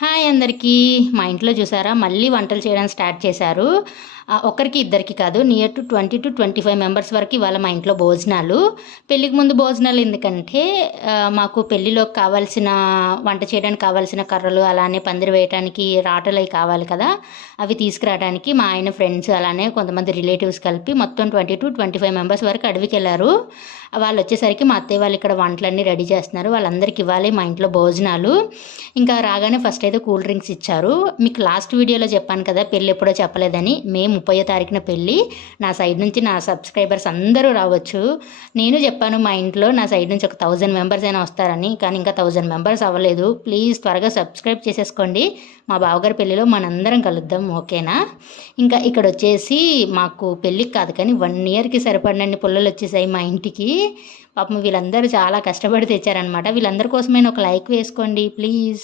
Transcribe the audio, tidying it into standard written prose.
Hi అందరికీ. మా ఇంట్లో చూసారా మళ్ళీ వంటలు చేయడం స్టార్ట్ చేశారు. ఒకరికి ఇద్దరికి కాదు, నియర్ టు 20-25 మెంబర్స్ వరకు ఇవాళ మా ఇంట్లో భోజనాలు. పెళ్ళికి ముందు భోజనాలు ఎందుకంటే మాకు పెళ్ళిలోకి కావాల్సిన వంట చేయడానికి కావాల్సిన కర్రలు, అలానే పందిరి వేయడానికి రాటలు అవి కావాలి కదా, అవి తీసుకురావడానికి మా ఆయన ఫ్రెండ్స్ అలానే కొంతమంది రిలేటివ్స్ కలిపి మొత్తం 20-25 మెంబర్స్ వరకు అడవికి వెళ్ళారు. వాళ్ళు వచ్చేసరికి మా అత్తయ్య వాళ్ళు ఇక్కడ వంటలన్నీ రెడీ చేస్తున్నారు. వాళ్ళందరికీ ఇవ్వాలి మా ఇంట్లో భోజనాలు. ఇంకా రాగానే ఫస్ట్ అయితే కూల్ డ్రింక్స్ ఇచ్చారు. మీకు లాస్ట్ వీడియోలో చెప్పాను కదా పెళ్ళి ఎప్పుడో చెప్పలేదని. మే 30వ తారీఖున పెళ్ళి. నా సైడ్ నుంచి నా సబ్స్క్రైబర్స్ అందరూ రావచ్చు. నేను చెప్పాను మా ఇంట్లో నా సైడ్ నుంచి ఒక 1000 మెంబర్స్ అయినా వస్తారని, కానీ ఇంకా 1000 మెంబర్స్ అవ్వలేదు. ప్లీజ్ త్వరగా సబ్స్క్రైబ్ చేసేసుకోండి. మా బావగారి పెళ్ళిలో మనందరం కలుద్దాం, ఓకేనా? ఇంకా ఇక్కడ వచ్చేసి మాకు పెళ్ళికి కాదు కానీ 1 ఇయర్కి సరిపడినన్ని పుల్లలు వచ్చేసాయి మా ఇంటికి. పాపం వీళ్ళందరూ చాలా కష్టపడి తెచ్చారనమాట. వీళ్ళందరి కోసమైనా ఒక లైక్ వేసుకోండి ప్లీజ్.